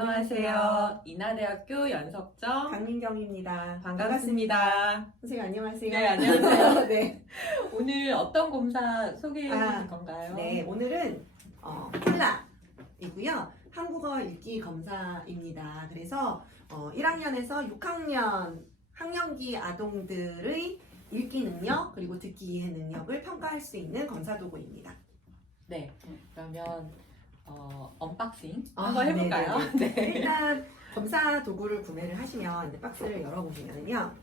안녕하세요. 인하대학교 연석정 강민경입니다. 반갑습니다. 선생님 안녕하세요. 네, 안녕하세요. 네. 오늘 어떤 검사 소개해 주실 건가요? 네, 오늘은 콜라이고요. 한국어 읽기 검사입니다. 그래서 1학년에서 6학년 학년기 아동들의 읽기 능력 그리고 듣기 이해 능력을 평가할 수 있는 검사 도구입니다. 네, 그러면 언박싱 한번 해볼까요? 네. 일단 검사 도구를 구매를 하시면 이제 박스를 열어보시면요,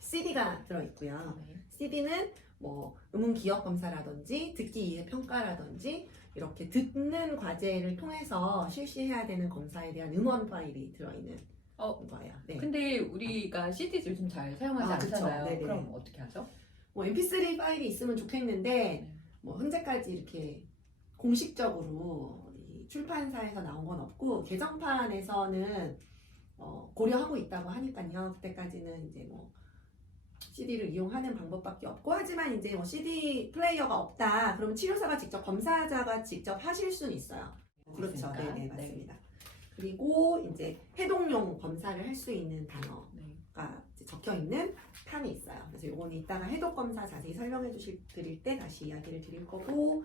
CD가 들어있고요. 네. CD는 뭐 음운 기억 검사라든지 듣기 이해 평가라든지 이렇게 듣는 과제를 통해서 실시해야 되는 검사에 대한 음원 파일이 들어있는 거예요. 네. 근데 우리가 CD 요즘 잘 사용하지 그쵸. 않잖아요. 네네. 그럼 어떻게 하죠? 뭐 MP3 파일이 있으면 좋겠는데 네. 뭐 현재까지 이렇게 공식적으로 이 출판사에서 나온 건 없고 개정판에서는 고려하고 있다고 하니까요. 그때까지는 이제 뭐 CD를 이용하는 방법밖에 없고, 하지만 이제 뭐 CD 플레이어가 없다 그러면 치료사가 직접, 검사자가 직접 하실 수는 있어요. 그렇죠. 있으니까. 네네, 맞습니다. 그리고 이제 해독용 검사를 할 수 있는 단어가 이제 적혀 있는 칸이 있어요. 그래서 요거는 이따가 해독 검사 자세히 설명해 드릴 때 다시 이야기를 드릴 거고,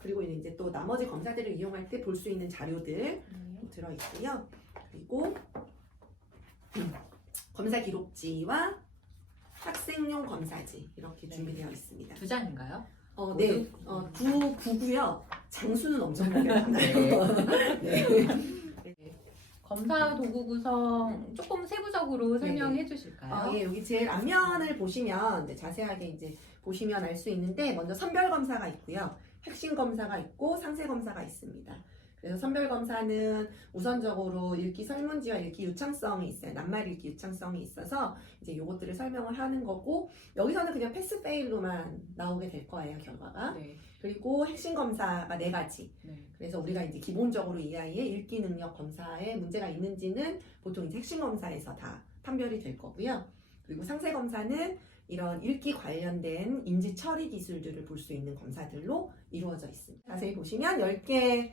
그리고 이제 또 나머지 검사들을 이용할 때 볼 수 있는 자료들 들어 있고요. 그리고 검사 기록지와 학생용 검사지 이렇게 준비되어 있습니다. 2장인가요? 네, 구고요. 장수는 엄청나게 많아요. 네. 검사 도구 구성 조금 세부적으로 설명해 주실까요? 예, 여기 제일 앞면을 보시면 이제 자세하게 이제 보시면 알 수 있는데, 먼저 선별 검사가 있고요, 핵심 검사가 있고 상세 검사가 있습니다. 그래서 선별 검사는 우선적으로 읽기 설문지와 읽기 유창성이 있어요. 낱말 읽기 유창성이 있어서 이제 요것들을 설명을 하는 거고, 여기서는 그냥 패스 페일로만 나오게 될 거예요, 결과가. 네. 그리고 핵심 검사가 4가지. 네. 그래서 우리가 이제 기본적으로 이 아이의 읽기 능력 검사에 문제가 있는지는 보통 이제 핵심 검사에서 다 판별이 될 거고요. 그리고 상세 검사는 이런 읽기 관련된 인지 처리 기술들을 볼 수 있는 검사들로 이루어져 있습니다. 자세히 보시면 10개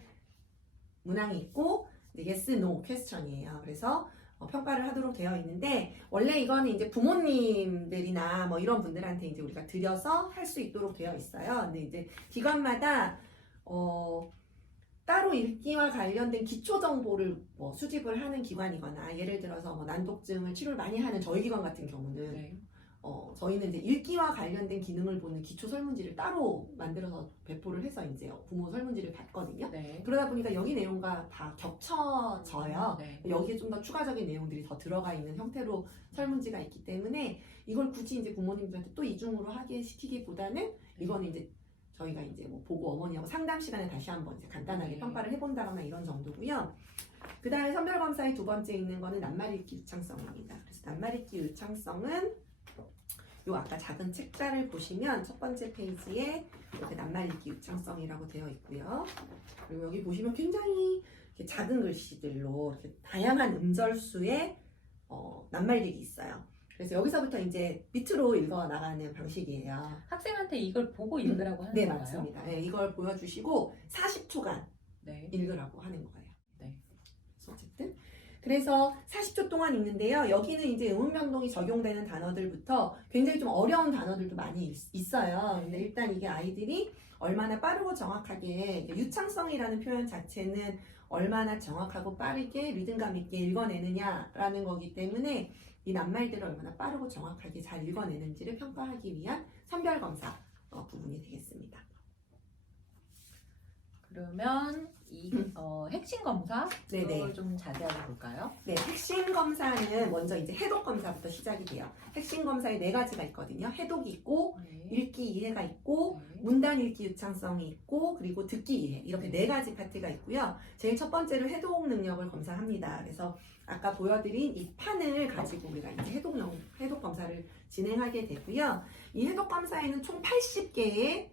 문항이 있고 yes, no 퀘스천이에요. 그래서 평가를 하도록 되어 있는데, 원래 이거는 이제 부모님들이나 뭐 이런 분들한테 이제 우리가 드려서 할 수 있도록 되어 있어요. 근데 이제 기관마다 따로 읽기와 관련된 기초 정보를 뭐 수집을 하는 기관이거나, 예를 들어서 뭐 난독증을 치료를 많이 하는 저희 기관 같은 경우는 네. 저희는 이제 읽기와 관련된 기능을 보는 기초 설문지를 따로 만들어서 배포를 해서 이제 부모 설문지를 받거든요. 네. 그러다 보니까 여기 내용과 다 겹쳐져요. 네. 여기에 좀 더 추가적인 내용들이 더 들어가 있는 형태로 설문지가 있기 때문에 이걸 굳이 이제 부모님들한테 또 이중으로 하게 시키기보다는 이거는 이제 저희가 이제 뭐 보고 어머니하고 상담 시간에 다시 한번 이제 간단하게 평가를 해본다거나 이런 정도고요. 그 다음에 선별검사의 두 번째 있는 거는 낱말 읽기 유창성입니다. 그래서 낱말 읽기 유창성은 요 아까 작은 책자를 보시면 첫 번째 페이지에 이렇게 낱말 읽기 유창성이라고 되어 있고요. 그리고 여기 보시면 굉장히 이렇게 작은 글씨들로 이렇게 다양한 음절수의 낱말들이 있어요. 그래서 여기서부터 이제 밑으로 읽어 나가는 방식이에요. 학생한테 이걸 보고 읽으라고 하는 네, 건가요? 맞습니다. 네, 이걸 보여주시고 40초간 네. 읽으라고 하는 거예요. 네. 그래서 어쨌든 그래서 40초 동안 읽는데요. 여기는 이제 음운 변동이 적용되는 단어들부터 굉장히 좀 어려운 단어들도 많이 있어요. 근데 일단 이게 아이들이 얼마나 빠르고 정확하게, 유창성이라는 표현 자체는 얼마나 정확하고 빠르게 리듬감 있게 읽어내느냐라는 거기 때문에 이 낱말들을 얼마나 빠르고 정확하게 잘 읽어내는지를 평가하기 위한 선별검사 부분이 되겠습니다. 그러면 이 핵심 검사 네네. 좀 자세하게 볼까요? 네, 핵심 검사는 먼저 이제 해독 검사부터 시작이 돼요. 핵심 검사에 4가지가 있거든요. 해독이 있고, 읽기 이해가 있고, 문단 읽기 유창성이 있고, 그리고 듣기 이해, 이렇게 4가지 파트가 있고요. 제일 첫 번째로 해독 능력을 검사합니다. 그래서 아까 보여드린 이 판을 가지고 우리가 이제 해독 검사를 진행하게 되고요. 이 해독 검사에는 총 80개의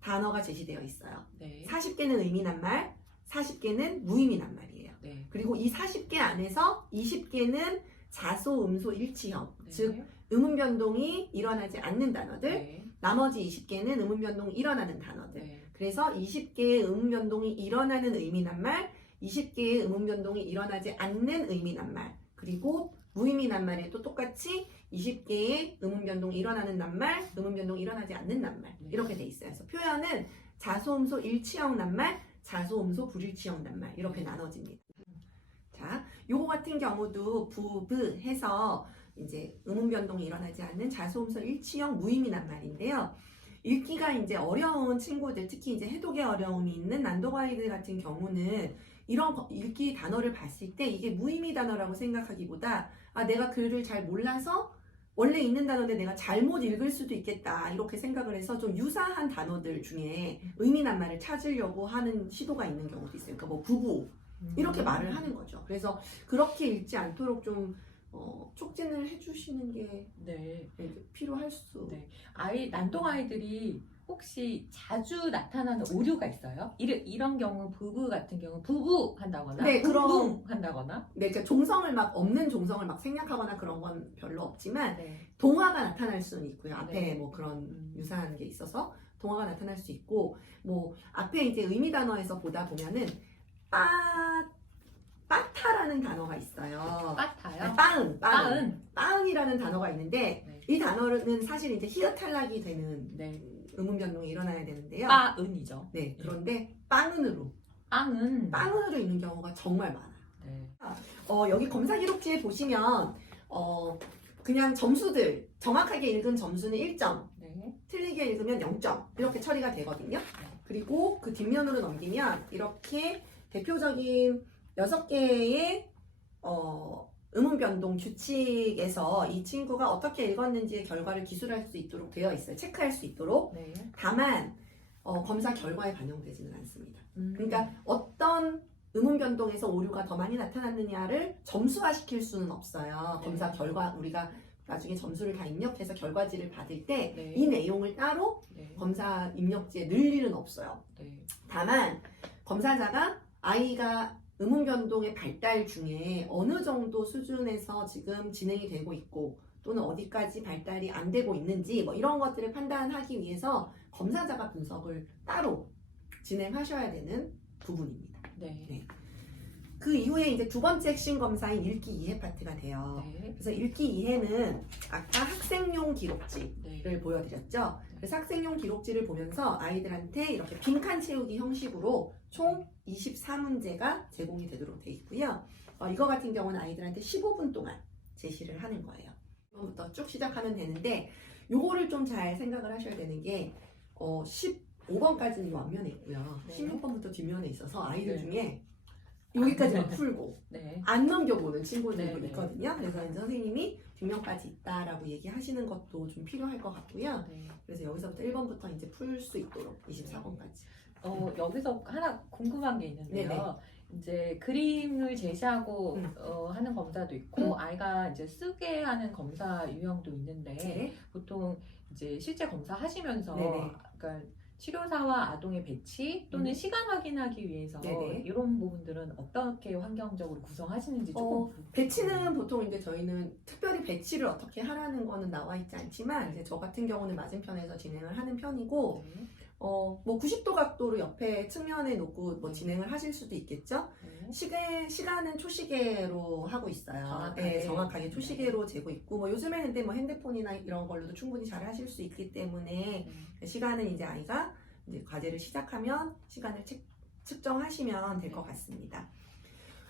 단어가 제시되어 있어요. 네. 40개는 의미 낱말, 40개는 무의미 낱말이에요. 네. 그리고 이 40개 안에서 20개는 자소, 음소, 일치형, 네. 즉 음운 변동이 일어나지 않는 단어들, 네. 나머지 20개는 음운 변동이 일어나는 단어들. 네. 그래서 20개의 음운 변동이 일어나는 의미 낱말, 20개의 음운 변동이 일어나지 않는 의미 낱말, 그리고 무의미 낱말에도 똑같이 20개의 음운 변동이 일어나는 낱말, 음운 변동이 일어나지 않는 낱말 이렇게 돼 있어요. 그래서 표현은 자소음소 일치형 낱말, 자소음소 불일치형 낱말 이렇게 나눠집니다. 자, 요거 같은 경우도 부브 해서 이제 음운 변동이 일어나지 않는 자소음소 일치형 무의미 낱말인데요. 읽기가 이제 어려운 친구들, 특히 이제 해독에 어려움이 있는 난독 아이들 같은 경우는 이런 읽기 단어를 봤을 때 이게 무의미 단어라고 생각하기보다 내가 글을 잘 몰라서 원래 있는 단어인데 내가 잘못 읽을 수도 있겠다 이렇게 생각을 해서 좀 유사한 단어들 중에 의미 낱말을 찾으려고 하는 시도가 있는 경우도 있어요. 그러니까 뭐 부부 이렇게 말을 하는 거죠. 그래서 그렇게 읽지 않도록 좀 촉진을 해주시는 게 네. 필요할 수. 네. 난동 아이들이 혹시 자주 나타나는 오류가 있어요? 이런 경우 부부 같은 경우 부부 한다거나 네, 붕붕 한다거나 네, 그러니까 종성을 막 없는 종성을 막 생략하거나 그런 건 별로 없지만 네. 동화가 나타날 수는 있고요. 앞에 네. 뭐 그런 유사한 게 있어서 동화가 나타날 수 있고 뭐 앞에 이제 의미 단어에서 보다 보면은 빠타라는 단어가 있어요. 빠타요? 빠은이라는 단어가 있는데 네. 이 단어는 사실 이제 히읗 탈락이 되는 네. 음운 변동이 일어나야 되는데요. 빠은이죠. 네, 그런데 빵은으로 있는 경우가 정말 많아요. 네. 여기 검사 기록지에 보시면 그냥 점수들 정확하게 읽은 점수는 1점, 네. 틀리게 읽으면 0점 이렇게 처리가 되거든요. 그리고 그 뒷면으로 넘기면 이렇게 대표적인 6개의 음운 변동 규칙에서 이 친구가 어떻게 읽었는지의 결과를 기술할 수 있도록 되어 있어요. 체크할 수 있도록. 네. 다만 검사 결과에 반영되지는 않습니다. 그러니까 어떤 음운 변동에서 오류가 더 많이 나타났느냐를 점수화시킬 수는 없어요. 네. 검사 결과 우리가 나중에 점수를 다 입력해서 결과지를 받을 때 네. 이 내용을 따로 네. 검사 입력지에 넣을 일은 없어요. 네. 다만 검사자가 아이가 음운 변동의 발달 중에 어느 정도 수준에서 지금 진행이 되고 있고 또는 어디까지 발달이 안 되고 있는지 뭐 이런 것들을 판단하기 위해서 검사자가 분석을 따로 진행하셔야 되는 부분입니다. 네. 네. 그 이후에 이제 두 번째 핵심 검사인 읽기 이해 파트가 돼요. 네. 그래서 읽기 이해는 아까 학생용 기록지를 네. 보여드렸죠. 그래서 학생용 기록지를 보면서 아이들한테 이렇게 빈칸 채우기 형식으로 총 24문제가 제공이 되도록 되어 있고요. 이거 같은 경우는 아이들한테 15분 동안 제시를 하는 거예요. 이번부터 쭉 시작하면 되는데 요거를 좀 잘 생각을 하셔야 되는 게 15번까지는 앞면에 있고요. 네. 16번부터 뒷면에 있어서 아이들 네. 중에 여기까지만 풀고 네. 안 넘겨보는 친구들도 네, 네. 있거든요. 그래서 이제 선생님이 뒷면까지 있다라고 얘기하시는 것도 좀 필요할 것 같고요. 네. 그래서 여기서부터 1번부터 이제 풀 수 있도록 24번까지. 여기서 하나 궁금한 게 있는데요. 네네. 이제 그림을 제시하고 음. 하는 검사도 있고 아이가 이제 쓰게 하는 검사 유형도 있는데 네. 보통 이제 실제 검사 하시면서 네네. 그러니까 치료사와 아동의 배치 또는 시간 확인하기 위해서 네네. 이런 부분들은 어떻게 환경적으로 구성하시는지 조금 배치는 보통 이제 저희는 특별히 배치를 어떻게 하라는 거는 나와 있지 않지만 이제 저 같은 경우는 맞은편에서 진행을 하는 편이고 네. 뭐 90도 각도로 옆에 측면에 놓고 뭐 진행을 하실 수도 있겠죠. 네. 시간은 초시계로 하고 있어요. 정확하게. 네, 정확하게 초시계로 재고 있고 뭐 요즘에는 근데 뭐 핸드폰이나 이런 걸로도 충분히 잘 하실 수 있기 때문에 시간은 이제 아이가 이제 과제를 시작하면 시간을 측정하시면 될 것 같습니다.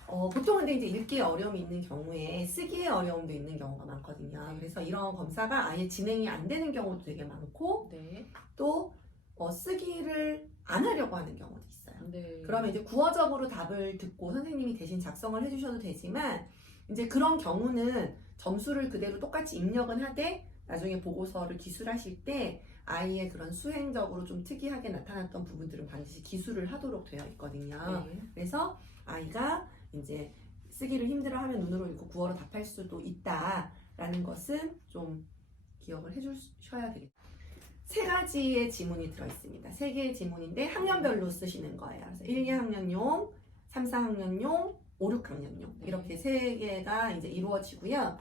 보통 근데 이제 읽기에 어려움이 있는 경우에 쓰기에 어려움도 있는 경우가 많거든요. 그래서 이런 검사가 아예 진행이 안 되는 경우도 되게 많고 네. 또 쓰기를 안 하려고 하는 경우도 있어요. 네. 그러면 이제 구어적으로 답을 듣고 선생님이 대신 작성을 해주셔도 되지만 이제 그런 경우는 점수를 그대로 똑같이 입력은 하되 나중에 보고서를 기술하실 때 아이의 그런 수행적으로 좀 특이하게 나타났던 부분들은 반드시 기술을 하도록 되어 있거든요. 네. 그래서 아이가 이제 쓰기를 힘들어하면 눈으로 읽고 구어로 답할 수도 있다라는 것은 좀 기억을 해주셔야 되겠다. 3가지의 지문이 들어있습니다. 3개의 지문인데 학년별로 쓰시는 거예요. 그래서 1, 2학년용, 3, 4학년용, 5, 6학년용 이렇게 3개가 이제 이루어지고요.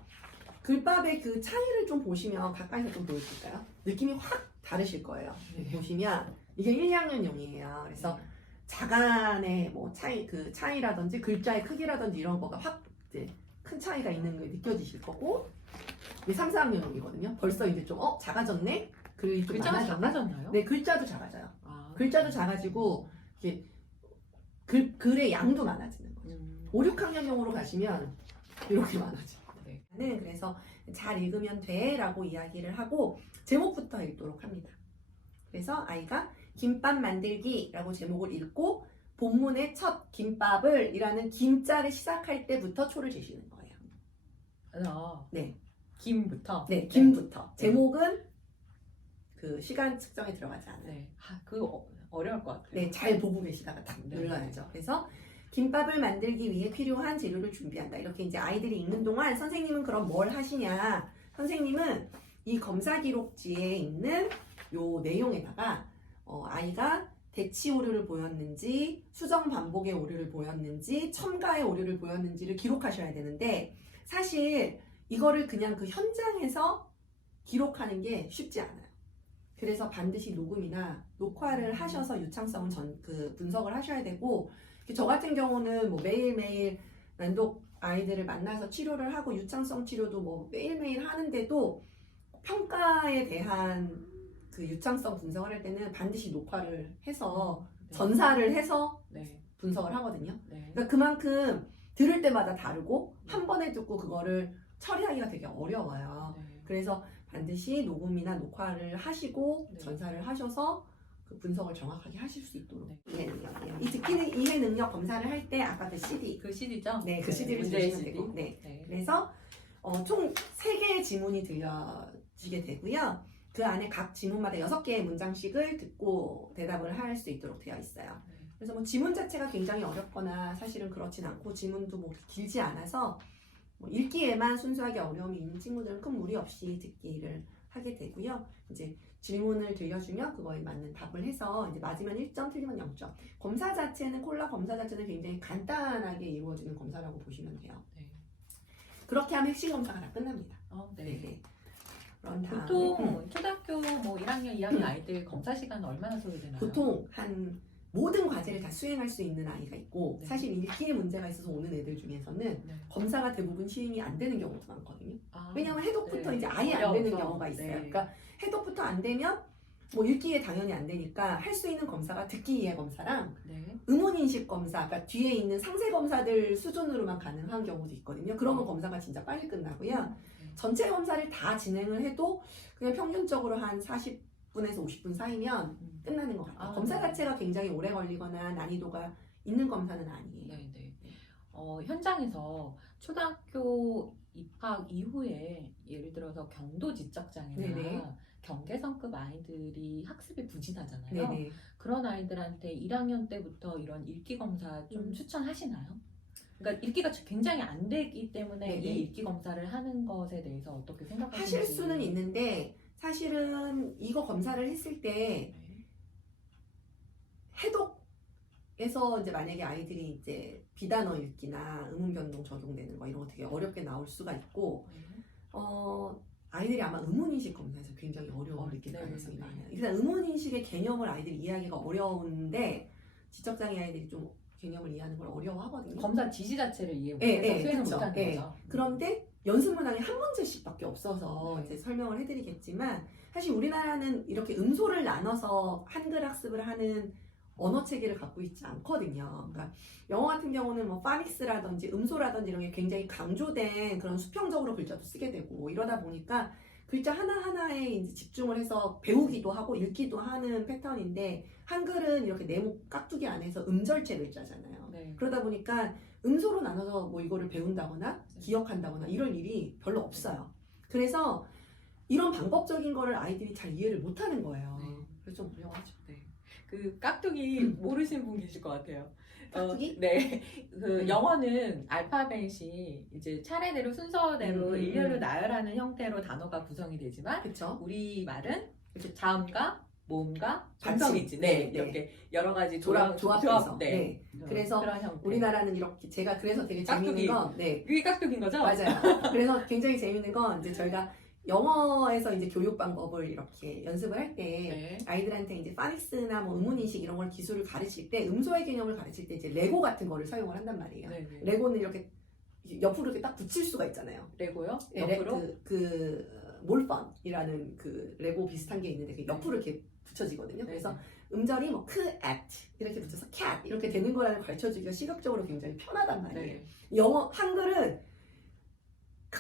글밥의 그 차이를 좀 보시면 가까이서 좀 보여줄까요? 느낌이 확 다르실 거예요. 네. 보시면 이게 1, 2학년용이에요. 그래서 자간의 뭐 차이라든지 글자의 크기라든지 이런 거가 확 이제 큰 차이가 있는 게 느껴지실 거고, 이게 3, 4학년이거든요. 벌써 이제 좀 작아졌네. 글이 좀 글자가 많아졌네. 작아졌나요? 네, 글자도 작아져요. 아. 글자도 작아지고 이게 글의 양도 많아지는 거죠. 5, 6학년용으로 가시면 이렇게 많아져요. 네. 그래서 잘 읽으면 돼라고 이야기를 하고 제목부터 읽도록 합니다. 그래서 아이가 김밥 만들기라고 제목을 읽고 본문의 첫 김밥을 이라는 김자를 시작할 때부터 초를 제시는 거예요. 네. 김부터. 네, 김부터. 제목은 그 시간 측정에 들어가지 않아요. 네. 그거 어려울 것 같아요. 네, 잘 보고 계시다가 딱 네. 눌러야죠. 그래서 김밥을 만들기 위해 필요한 재료를 준비한다. 이렇게 이제 아이들이 읽는 동안 선생님은 그럼 뭘 하시냐? 선생님은 이 검사 기록지에 있는 요 내용에다가 아이가 대치 오류를 보였는지, 수정 반복의 오류를 보였는지, 첨가의 오류를 보였는지를 기록하셔야 되는데 사실 이거를 그냥 그 현장에서 기록하는 게 쉽지 않아요. 그래서 반드시 녹음이나 녹화를 하셔서 유창성을 분석을 하셔야 되고, 저 같은 경우는 뭐 매일매일 난독 아이들을 만나서 치료를 하고 유창성 치료도 뭐 매일매일 하는데도 평가에 대한 그 유창성 분석을 할 때는 반드시 녹화를 해서 전사를 해서 네. 분석을 하거든요. 네. 그러니까 그만큼 들을 때마다 다르고 한 번에 듣고 그거를 처리하기가 되게 어려워요. 네. 그래서 반드시 녹음이나 녹화를 하시고 네. 전사를 하셔서 그 분석을 정확하게 하실 수 있도록. 네. 이해 능력이에요. 이 듣기 이해 능력 검사를 할 때 아까 그 CD, 그 CD죠? 네, 그 CD를 문제의 주시면 CD. 되고, 네. 네. 그래서 총 3개의 지문이 들려지게 되고요. 그 안에 각 지문마다 6개의 문장씩을 듣고 대답을 할 수 있도록 되어 있어요. 네. 그래서 뭐 지문 자체가 굉장히 어렵거나 사실은 그렇진 않고 지문도 뭐 길지 않아서 뭐 읽기에만 순수하게 어려움이 있는 친구들은 큰 무리 없이 듣기를 하게 되고요. 이제 질문을 들려주면 그거에 맞는 답을 해서 이제 맞으면 1점, 틀리면 0점. 검사 자체는 콜라 검사 자체는 굉장히 간단하게 이루어지는 검사라고 보시면 돼요. 네. 그렇게 하면 핵심 검사가 다 끝납니다. 네. 네. 그런 다음에 보통 초등학교 뭐 1학년, 2학년 아이들 검사 시간은 얼마나 소요되나요? 보통 한 모든 과제를 다 수행할 수 있는 아이가 있고 네. 사실 읽기에 문제가 있어서 오는 애들 중에서는 네. 검사가 대부분 시행이 안 되는 경우도 많거든요. 왜냐하면 해독부터 네. 이제 아예 안 되는 어려워서. 경우가 있어요. 네. 그러니까 해독부터 안 되면 뭐 읽기에 당연히 안 되니까 할 수 있는 검사가 듣기 이해 검사랑 네. 의문인식 검사, 그러니까 뒤에 있는 상세 검사들 수준으로만 가능한 경우도 있거든요. 그러면 검사가 진짜 빨리 끝나고요. 전체 검사를 다 진행을 해도 그냥 평균적으로 한 40분에서 50분 사이면 끝나는 것 같아요. 검사 네. 자체가 굉장히 오래 걸리거나 난이도가 있는 검사는 아니에요. 네, 네. 현장에서 초등학교 입학 이후에 예를 들어서 경도 지적장애나 네네. 경계선급 아이들이 학습이 부진하잖아요. 네네. 그런 아이들한테 1학년 때부터 이런 읽기 검사 좀 추천하시나요? 그러니까 읽기가 굉장히 안 되기 때문에 네네. 이 읽기 검사를 하는 것에 대해서 어떻게 생각하시는지. 하실 수는 있는데 사실은 이거 검사를 했을 때 네. 해독에서 이제 만약에 아이들이 이제 비단어 읽기나 의문 변동 적용되는 거 이런 거 되게 어렵게 나올 수가 있고 네. 아이들이 아마 의문인식 검사에서 굉장히 어려움을 느낄 네, 가능성이 네. 많아요. 일단 의문인식의 개념을 아이들이 이해하기가 어려운데 지적장애 아이들이 좀 개념을 이해하는 걸 어려워하거든요. 검사 지시 자체를 이해 예, 못해서 예, 수행을 그쵸. 못하는 예. 거죠. 그런데 연습 문항이 한 문제씩밖에 없어서 네. 이제 설명을 해드리겠지만 사실 우리나라는 이렇게 음소를 나눠서 한글 학습을 하는 언어 체계를 갖고 있지 않거든요. 그러니까 영어 같은 경우는 뭐 파닉스라든지 음소라든지 이런 게 굉장히 강조된 그런 수평적으로 글자도 쓰게 되고 이러다 보니까 글자 하나하나에 이제 집중을 해서 배우기도 하고 읽기도 하는 패턴인데 한글은 이렇게 네모 깍두기 안에서 음절체 글자잖아요. 네. 그러다 보니까 음소로 나눠서 뭐 이거를 배운다거나 기억한다거나 이런 일이 별로 없어요. 그래서 이런 방법적인 거를 아이들이 잘 이해를 못하는 거예요. 네. 그래서 좀 어려워하죠. 네. 그 깍두기 모르시는 분 계실 것 같아요. 깍두기? 네. 그 영어는 알파벳이 이제 차례대로 순서대로 일렬로 나열하는 형태로 단어가 구성이 되지만 그렇죠. 우리 말은 이렇게 자음과 모음과 같이. 반성이지. 네, 네. 이렇게 여러 가지 조합해서. 네. 네. 그래서 그런 형태. 우리나라는 이렇게 제가 그래서 되게 깍두기. 재밌는 건 네. 그게 깍두기인 거죠? 맞아요. 그래서 굉장히 재밌는 건 이제 저희가 영어에서 이제 교육 방법을 이렇게 연습을 할 때 네. 아이들한테 이제 파닉스나 뭐 음운인식 이런 걸 기술을 가르칠 때 음소의 개념을 가르칠 때 이제 레고 같은 거를 사용을 한단 말이에요. 네. 네. 레고는 이렇게 옆으로 이렇게 딱 붙일 수가 있잖아요. 레고요? 예, 옆으로? 몰펀이라는 그 레고 비슷한 게 있는데 그 옆으로 이렇게 붙여지거든요. 그래서 음절이 뭐 at 이렇게 붙여서 cat 이렇게 되는 거라는 걸 가르쳐주기가 시각적으로 굉장히 편하단 말이에요. 네. 영어 한글은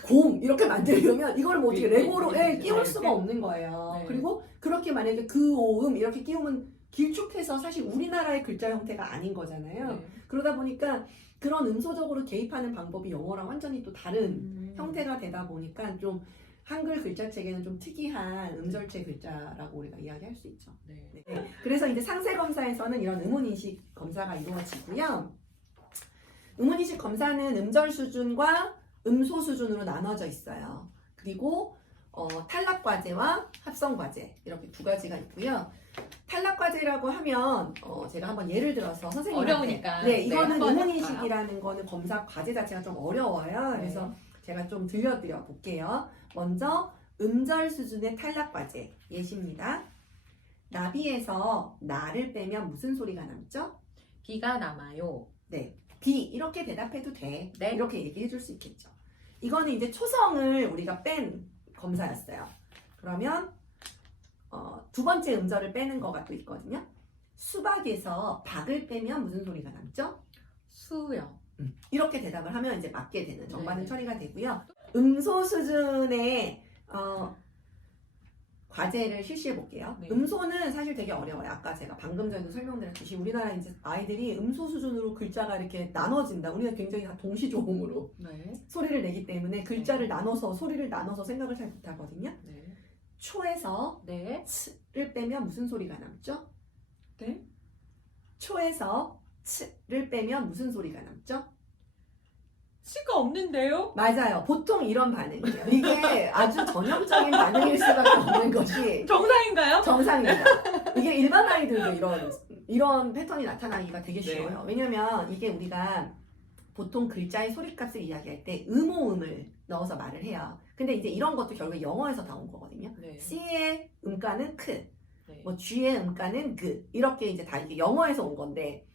곰 이렇게 만들려면 이걸 뭐 어떻게 레고로 끼울 수가 없는 거예요. 네. 그리고 그렇게 만약에 그 오음 이렇게 끼우면 길쭉해서 사실 우리나라의 글자 형태가 아닌 거잖아요. 네. 그러다 보니까 그런 음소적으로 개입하는 방법이 영어랑 완전히 또 다른 형태가 되다 보니까 좀 한글 글자책에는 좀 특이한 음절체 글자라고 우리가 이야기할 수 있죠. 네. 네. 그래서 이제 상세 검사에서는 이런 음운인식 검사가 이루어지고요. 음운인식 검사는 음절 수준과 음소 수준으로 나눠져 있어요. 그리고 탈락 과제와 합성 과제 이렇게 두 가지가 있고요. 탈락 과제라고 하면 제가 한번 예를 들어서 선생님한테 어려우니까. 네, 이거는 한번 음운인식이라는 거는 검사 과제 자체가 좀 어려워요. 그래서 네. 제가 좀 들려드려 볼게요. 먼저 음절 수준의 탈락 과제 예시입니다. 나비에서 나를 빼면 무슨 소리가 남죠? 비가 남아요. 네, 비 이렇게 대답해도 돼. 네. 이렇게 얘기해 줄 수 있겠죠. 이거는 이제 초성을 우리가 뺀 검사였어요. 그러면 두 번째 음절을 빼는 거가 또 있거든요. 수박에서 박을 빼면 무슨 소리가 남죠? 수요. 이렇게 대답을 하면 이제 맞게 되는 정반응 네. 처리가 되고요. 음소 수준의 과제를 실시해 볼게요. 네. 음소는 사실 되게 어려워요. 아까 제가 방금 전에도 설명드렸듯이 우리나라 이제 아이들이 음소 수준으로 글자가 이렇게 나눠진다. 우리가 굉장히 다 동시조음으로 네. 소리를 내기 때문에 글자를 나눠서 소리를 나눠서 생각을 잘 못하거든요. 네. 초에서 네. 츠를 빼면 무슨 소리가 남죠? 네. 초에서 츠를 빼면 무슨 소리가 남죠? 시가 없는데요? 맞아요. 보통 이런 반응이에요. 이게 아주 전형적인 반응일 수밖에 없는 것이 정상인가요? 정상입니다. 이게 일반 아이들도 이런 패턴이 나타나기가 되게 네. 쉬워요. 왜냐면 이게 우리가 보통 글자의 소리값을 이야기할 때 음오음을 넣어서 말을 해요. 근데 이제 이런 것도 결국에 영어에서 다 온 거거든요. 네. C의 음가는 크, 네. 뭐 G의 음가는 그 이렇게 이제 다 이게 영어에서 온 건데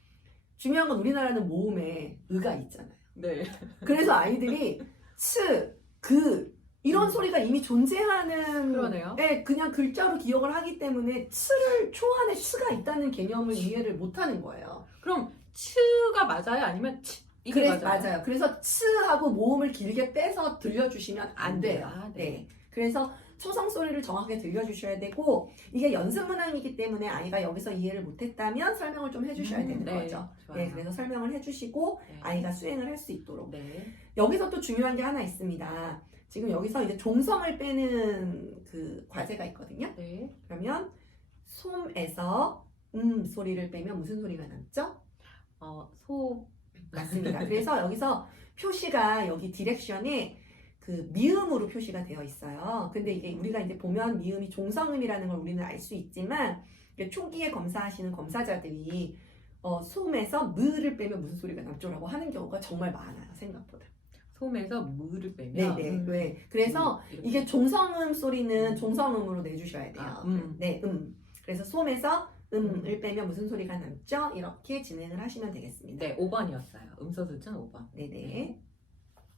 중요한 건 우리나라는 모음에 의가 있잖아요. 네. 그래서 아이들이 스, 그 이런 소리가 이미 존재하는 그러네요. 그냥 글자로 기억을 하기 때문에 츠를 초안에 스가 있다는 개념을 이해를 못하는 거예요. 그럼 츠가 맞아요? 아니면 치? 이게 그래, 맞아요? 맞아요. 그래서 츠하고 모음을 길게 빼서 들려주시면 안 돼요. 아, 네. 네. 그래서 초성 소리를 정확하게 들려주셔야 되고 이게 연습 문항이기 때문에 아이가 여기서 이해를 못했다면 설명을 좀 해주셔야 되는 네. 거죠. 좋아요. 네, 그래서 설명을 해주시고 네. 아이가 수행을 할 수 있도록. 네. 여기서 또 중요한 게 하나 있습니다. 지금 여기서 이제 종성을 빼는 그 과제가 있거든요. 네. 그러면 솜에서 소리를 빼면 무슨 소리가 남죠? 소. 맞습니다. 그래서 여기서 표시가 여기 디렉션에 그 미음으로 표시가 되어 있어요. 근데 이게 우리가 이제 보면 미음이 종성음이라는 걸 우리는 알 수 있지만 초기에 검사하시는 검사자들이 솜에서 무를 빼면 무슨 소리가 남죠라고 하는 경우가 정말 많아요. 생각보다. 솜에서 무를 빼면. 네네. 네. 그래서 이렇게. 이게 종성음 소리는 종성음으로 내주셔야 돼요. 아, 네, 그래서 솜에서 을 빼면 무슨 소리가 남죠? 이렇게 진행을 하시면 되겠습니다. 네, 5번이었어요. 음소 수준 5번. 네네.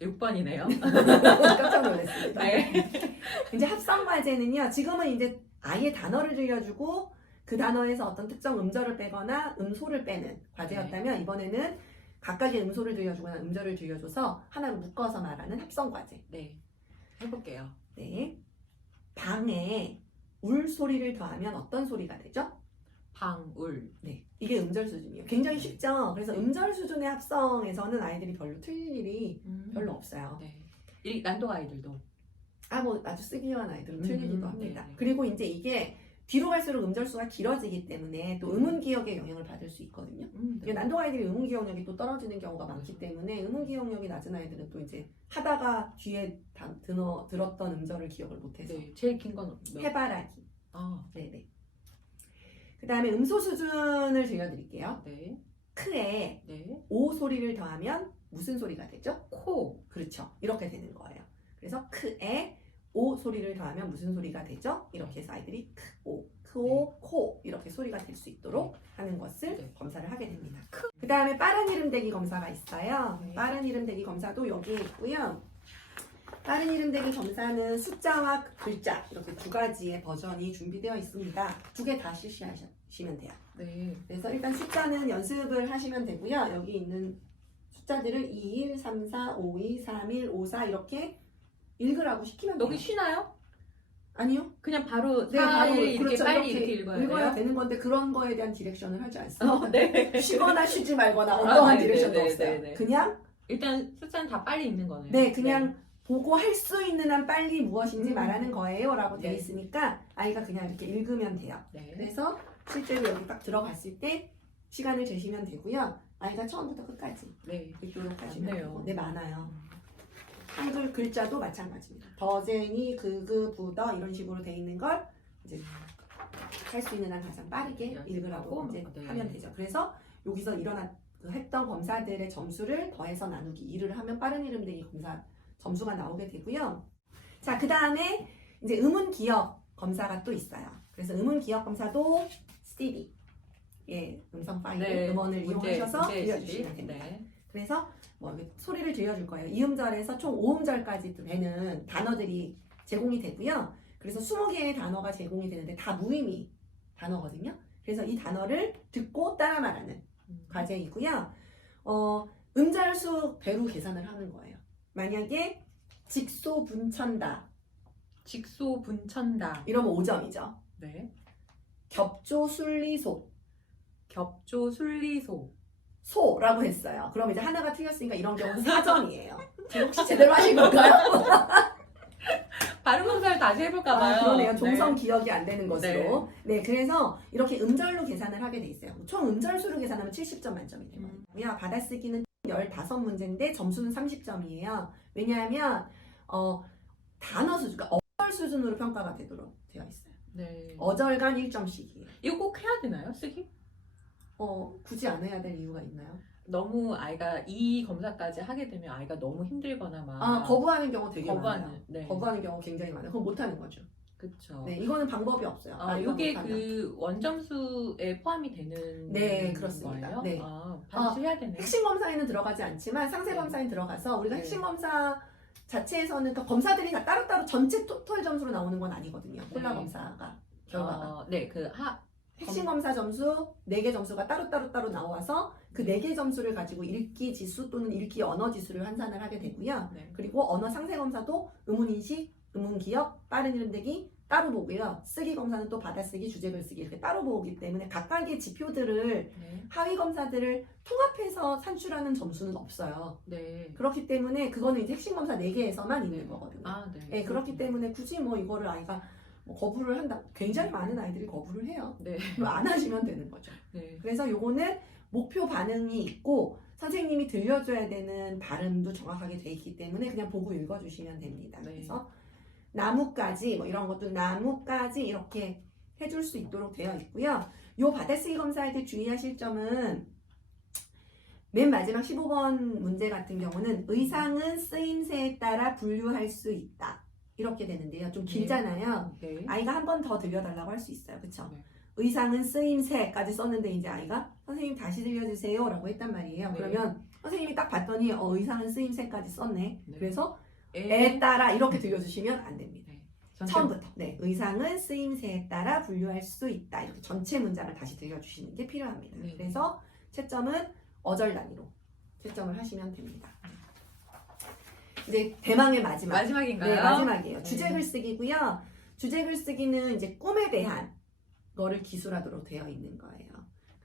6번이네요. 깜짝 놀랐습니다. 네. 이제 합성 과제는요. 지금은 이제 아예 단어를 들려주고 그 단어에서 어떤 특정 음절을 빼거나 음소를 빼는 과제였다면 이번에는 각각의 음소를 들려주거나 음절을 들려줘서 하나로 묶어서 말하는 합성 과제. 네. 해볼게요. 네. 방에 울 소리를 더하면 어떤 소리가 되죠? 방울. 네. 이게 음절 수준이에요. 굉장히 쉽죠? 그래서 음절 수준의 합성에서는 아이들이 별로 틀릴 일이 별로 없어요. 네. 이 난도 아이들도. 뭐 아주 쓰기 위한 아이들은 틀리기도 합니다. 네. 그리고 이제 이게 뒤로 갈수록 음절수가 길어지기 때문에 또 음운 기억에 영향을 받을 수 있거든요. 네. 난도 아이들이 음운 기억력이 또 떨어지는 경우가 많기 때문에 음운 기억력이 낮은 아이들은 또 이제 하다가 뒤에 들었던 음절을 기억을 못해서 네. 제일 긴 건 해바라기. 네네. 그 다음에 음소 수준을 들려드릴게요. 네. 크에 네. 오 소리를 더하면 무슨 소리가 되죠? 코. 그렇죠. 이렇게 되는 거예요. 그래서 크에 오 소리를 더하면 무슨 소리가 되죠? 이렇게 해서 아이들이 크, 오, 크오, 코 이렇게 소리가 될 수 있도록 하는 것을 네. 검사를 하게 됩니다. 그 다음에 빠른 이름 대기 검사가 있어요. 네. 빠른 이름 대기 검사도 여기에 있고요. 빠른 이름 대기 검사는 숫자와 글자 이렇게 두 가지의 버전이 준비되어 있습니다. 두 개 다 실시하시면 돼요. 네. 그래서 일단 숫자는 연습을 하시면 되고요. 여기 있는 숫자들을 21, 34, 52, 31, 54 이렇게 읽으라고 시키면 돼요. 여기 쉬나요? 아니요. 그냥 바로 네, 4, 바로 1 이렇게 그렇죠. 빨리 이렇게 읽어야 돼요? 되는 건데 그런 거에 대한 디렉션을 하지 않습니다. 네. 쉬거나 쉬지 말거나 어떠한 네, 디렉션도 네, 없어요. 네, 네. 그냥 일단 숫자는 다 빨리 읽는 거네요. 네, 그냥 보고 할 수 있는 한 빨리 무엇인지 음. 말하는 거예요 라고 되어 네. 있으니까 아이가 그냥 이렇게 읽으면 돼요. 네. 그래서 실제로 여기 딱 들어갔을 때 시간을 재시면 되고요. 아이가 처음부터 끝까지 네. 읽도록 하시면 많네요. 되고. 네, 많아요. 한글 글자도 마찬가지입니다. 더제니, 그그부더 이런 식으로 돼 있는 걸 이제 할 수 있는 한 가장 빠르게 읽으라고 이제 네. 하면 되죠. 그래서 여기서 했던 검사들의 점수를 더해서 나누기 2를 하면 빠른 이름 대기 검사 점수가 나오게 되고요. 자, 그 다음에 이제 음운 기억 검사가 또 있어요. 그래서 음운 기억 검사도 CD, 예, 음성 파일, 네. 음원을 이용하셔서 문제 들려주시면 예시. 됩니다. 네. 그래서 뭐 이렇게 소리를 들려줄 거예요. 이음절에서 총 5음절까지 되는 단어들이 제공이 되고요. 그래서 20개의 단어가 제공이 되는데 다 무의미 단어거든요. 그래서 이 단어를 듣고 따라 말하는 과제이고요. 음절수 배로 계산을 하는 거예요. 만약에 직소분천다 직소분천다. 이러면 5점이죠. 네. 겹조순리소 겹조순리소. 소라고 했어요. 그럼 이제 하나가 틀렸으니까 이런 경우는 4점이에요. 혹시 제대로 하신 건가요? 발음 검사를 다시 해볼까 봐요. 그러네요. 종성 네. 기억이 안 되는 것으로. 네, 그래서 이렇게 음절로 계산을 하게 돼 있어요. 총 음절수로 계산하면 70점 만점이 되거든요. 받아쓰기는 15문제인데 점수는 30점이에요. 왜냐하면 단어 수준, 그러니까 어절 수준으로 평가가 되도록 되어 있어요. 네. 어절간 1점씩이에요. 이거 꼭 해야 되나요? 쓰기? 굳이 안 해야 될 이유가 있나요? 너무 아이가 이 검사까지 하게 되면 아이가 너무 힘들거나 막 거부하는 경우 되게 많아요. 거부하는. 네. 거부하는 경우 굉장히 많아요. 그럼 못하는 거죠. 그쵸. 네, 이거는 방법이 없어요. 이게 못하면. 그 원점수에 포함이 되는 네, 그렇습니다. 거예요? 네. 반드시 해야 되네요. 핵심 검사에는 들어가지 않지만 상세 네. 검사에 들어가서 우리가 네. 핵심 검사 자체에서는 그 검사들이 다 따로따로 전체 토탈 점수로 나오는 건 아니거든요. 콜라 네. 검사가 결과가. 네, 핵심 검사 점수 4개 점수가 따로 나와서 그 4개 점수를 가지고 읽기 지수 또는 읽기 언어 지수를 환산을 하게 되고요. 네. 그리고 언어 상세 검사도 음운인식, 음운기억, 빠른 이름 대기 따로 보고요. 쓰기 검사는 또 받아쓰기, 주제글쓰기 이렇게 따로 보기 때문에 각각의 지표들을 네. 하위 검사들을 통합해서 산출하는 점수는 없어요. 네. 그렇기 때문에 그거는 이제 핵심 검사 4개에서만 있는 거거든요. 네. 네, 그렇기 때문에 굳이 뭐 이거를 아이가 뭐 거부를 한다. 굉장히 많은 아이들이 거부를 해요. 네. 그럼 안 하시면 되는 거죠. 네. 그래서 요거는 목표 반응이 있고 선생님이 들려줘야 되는 발음도 정확하게 돼 있기 때문에 그냥 보고 읽어주시면 됩니다. 네. 그래서 나무까지 뭐 이런 것도 나무까지 이렇게 해줄 수 있도록 되어 있고요. 요 받아쓰기 검사할 때 주의하실 점은 맨 마지막 15번 문제 같은 경우는 의상은 쓰임새에 따라 분류할 수 있다. 이렇게 되는데요. 좀 길잖아요. 네. 아이가 한 번 더 들려달라고 할 수 있어요. 그쵸? 네. 의상은 쓰임새까지 썼는데 이제 아이가 선생님 다시 들려주세요 라고 했단 말이에요. 네. 그러면 선생님이 딱 봤더니 의상은 쓰임새까지 썼네. 네. 그래서 에 따라 이렇게 들려주시면 안 됩니다. 처음부터. 네, 의상은 쓰임새에 따라 분류할 수 있다. 이렇게 전체 문장을 다시 들려주시는 게 필요합니다. 네. 그래서 채점은 어절 단위로 채점을 하시면 됩니다. 이제 대망의 마지막인가요? 네, 마지막이에요. 네. 주제 글쓰기고요. 주제 글쓰기는 이제 꿈에 대한 거를 기술하도록 되어 있는 거예요.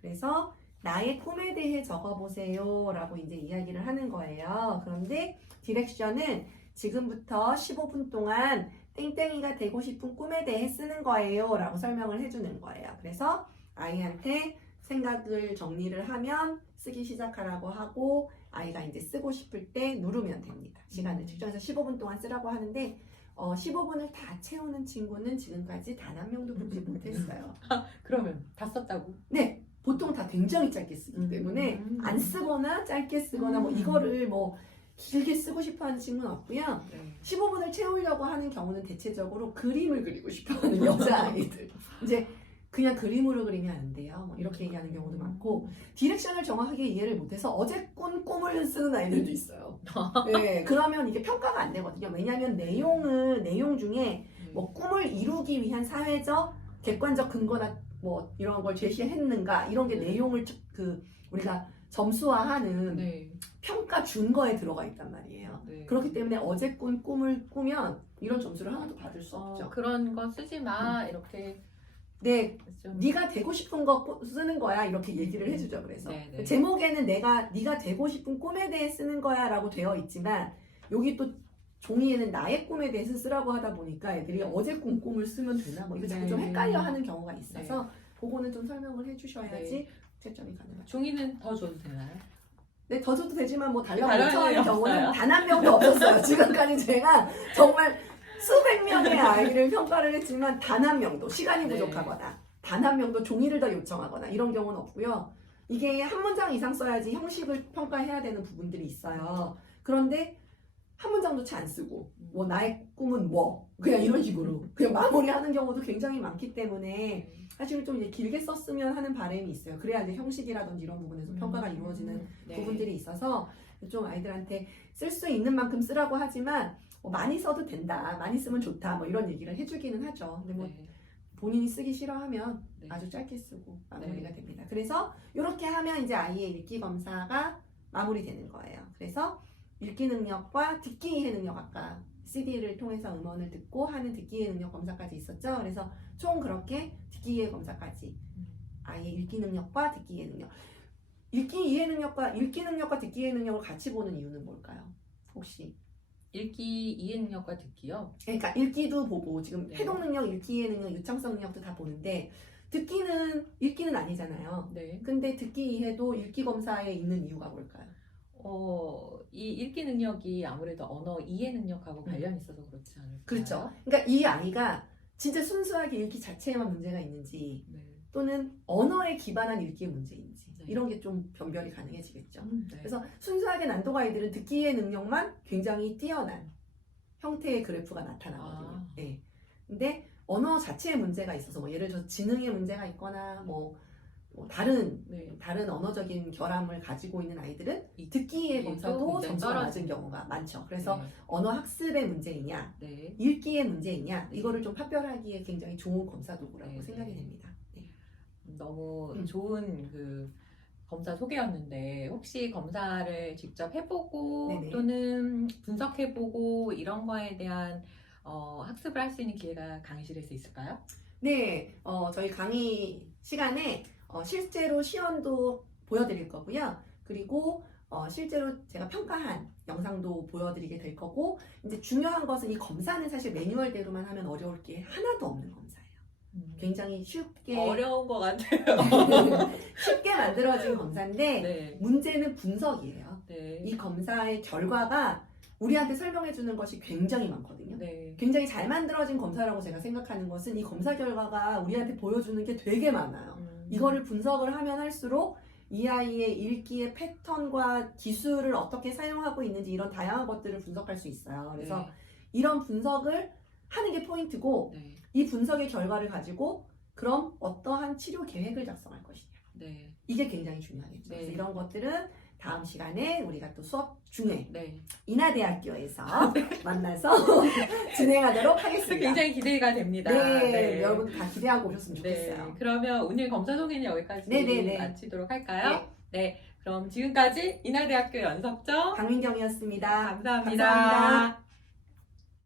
그래서 나의 꿈에 대해 적어보세요 라고 이제 이야기를 하는 거예요. 그런데 디렉션은 지금부터 15분 동안 땡땡이가 되고 싶은 꿈에 대해 쓰는 거예요 라고 설명을 해주는 거예요. 그래서 아이한테 생각을 정리를 하면 쓰기 시작하라고 하고 아이가 이제 쓰고 싶을 때 누르면 됩니다. 시간을 측정해서 15분 동안 쓰라고 하는데 15분을 다 채우는 친구는 지금까지 단 한 명도 보지 못했어요. 그러면 다 썼다고? 네, 보통 다 굉장히 짧게 쓰기 때문에 안 쓰거나 짧게 쓰거나 뭐 이거를 뭐 길게 쓰고 싶어하는 친구는 없고요. 네. 15분을 채우려고 하는 경우는 대체적으로 그림을 그리고 싶어하는 여자아이들. 이제 그냥 그림으로 그리면 안 돼요. 뭐 이렇게 얘기하는 경우도 많고, 디렉션을 정확하게 이해를 못해서 어제 꾼 꿈을 쓰는 아이들도 있어요. 네, 그러면 이게 평가가 안 되거든요. 왜냐하면 내용 중에 뭐 꿈을 이루기 위한 사회적, 객관적 근거나 뭐 이런 걸 제시했는가 이런 게 내용을 우리가 점수화하는 네. 평가 준거에 들어가 있단 말이에요. 네. 그렇기 때문에 어제 꾼 꿈을 꾸면 이런 점수를 하나도 받을 수 없죠. 그런 거 쓰지 마 이렇게 네, 좀 네가 되고 싶은 거 쓰는 거야 이렇게 얘기를 해주죠. 그래서 네. 제목에는 네가 되고 싶은 꿈에 대해 쓰는 거야라고 되어 있지만 여기 또 종이에는 나의 꿈에 대해서 쓰라고 하다 보니까 애들이 어제 꾼 꿈을 쓰면 되나 뭐 이거 자꾸 좀 헷갈려 하는 경우가 있어서 그거는 좀 설명을 해주셔야지 채점이 가능하죠. 종이는 더 줘도 되나요? 네, 더 줘도 되지만 뭐 달라고 달라는 요청하는 일이 경우는 없어요? 단 한 명도 없었어요. 지금까지 제가 정말 수백 명의 아이를 평가를 했지만 단 한 명도 시간이 네. 부족하거나 단 한 명도 종이를 더 요청하거나 이런 경우는 없고요. 이게 한 문장 이상 써야지 형식을 평가해야 되는 부분들이 있어요. 그런데 한 문장도 채 안 쓰고 뭐 나의 꿈은 뭐 그냥 이런 식으로 그냥 마무리하는 경우도 굉장히 많기 때문에 사실은 좀 이제 길게 썼으면 하는 바람이 있어요. 그래야 이제 형식이라든지 이런 부분에서 평가가 이루어지는 부분들이 있어서 좀 아이들한테 쓸 수 있는 만큼 쓰라고 하지만 뭐 많이 써도 된다, 많이 쓰면 좋다, 뭐 이런 얘기를 해주기는 하죠. 근데 뭐 본인이 쓰기 싫어하면 아주 짧게 쓰고 마무리가 됩니다. 그래서 이렇게 하면 이제 아이의 읽기 검사가 마무리되는 거예요. 그래서 읽기 능력과 듣기 이해 능력 아까 CD를 통해서 음원을 듣고 하는 듣기 이해 능력 검사까지 있었죠. 그래서 총 그렇게 듣기 이해 검사까지 아이의 읽기 능력과 듣기 이해 능력. 읽기 능력과 듣기 이해 능력을 같이 보는 이유는 뭘까요? 혹시? 읽기 이해 능력과 듣기요? 그러니까 읽기도 보고 지금 네. 해독 능력, 읽기 이해 능력, 유창성 능력도 다 보는데 읽기는 아니잖아요. 네. 근데 듣기 이해도 읽기 검사에 있는 이유가 뭘까요? 이 읽기 능력이 아무래도 언어 이해 능력하고 관련이 있어서 그렇지 않을까요? 그렇죠. 그러니까 이 아이가 진짜 순수하게 읽기 자체에만 문제가 있는지 네. 또는 언어에 기반한 읽기의 문제인지 네. 이런 게 좀 변별이 가능해지겠죠. 네. 그래서 순수하게 난도가 아이들은 듣기의 능력만 굉장히 뛰어난 형태의 그래프가 나타나거든요. 네. 근데 언어 자체에 문제가 있어서 뭐 예를 들어 지능에 문제가 있거나 뭐 다른 언어적인 결함을 가지고 있는 아이들은 이 듣기의 검사도 점수가 낮은 경우가 많죠. 그래서 언어 학습의 문제이냐, 읽기의 문제이냐 이거를 좀 판별하기에 굉장히 좋은 검사 도구라고 생각이 됩니다. 너무 좋은 그 검사 소개였는데 혹시 검사를 직접 해보고 또는 분석해보고 이런 거에 대한 학습을 할 수 있는 기회가 강의실에서 있을까요? 네, 저희 강의 시간에 실제로 시연도 보여드릴 거고요. 그리고 실제로 제가 평가한 영상도 보여드리게 될 거고 이제 중요한 것은 이 검사는 사실 매뉴얼대로만 하면 어려울 게 하나도 없는 검사예요. 굉장히 쉽게 어려운 것 같아요. 쉽게 만들어진 검사인데 문제는 분석이에요. 이 검사의 결과가 우리한테 설명해 주는 것이 굉장히 많거든요. 굉장히 잘 만들어진 검사라고 제가 생각하는 것은 이 검사 결과가 우리한테 보여주는 게 되게 많아요. 이거를 분석을 하면 할수록 이 아이의 읽기의 패턴과 기술을 어떻게 사용하고 있는지 이런 다양한 것들을 분석할 수 있어요. 그래서 이런 분석을 하는 게 포인트고 이 분석의 결과를 가지고 그럼 어떠한 치료 계획을 작성할 것이냐. 이게 굉장히 중요하겠죠. 그래서 이런 것들은 다음 시간에 우리가 또 수업 중에 인하대학교에서 만나서 진행하도록 하겠습니다. 굉장히 기대가 됩니다. 여러분 다 기대하고 오셨으면 좋겠어요. 그러면 오늘 검사 소개는 여기까지 마치도록 할까요? 그럼 지금까지 인하대학교 연석정 강민경이었습니다. 감사합니다.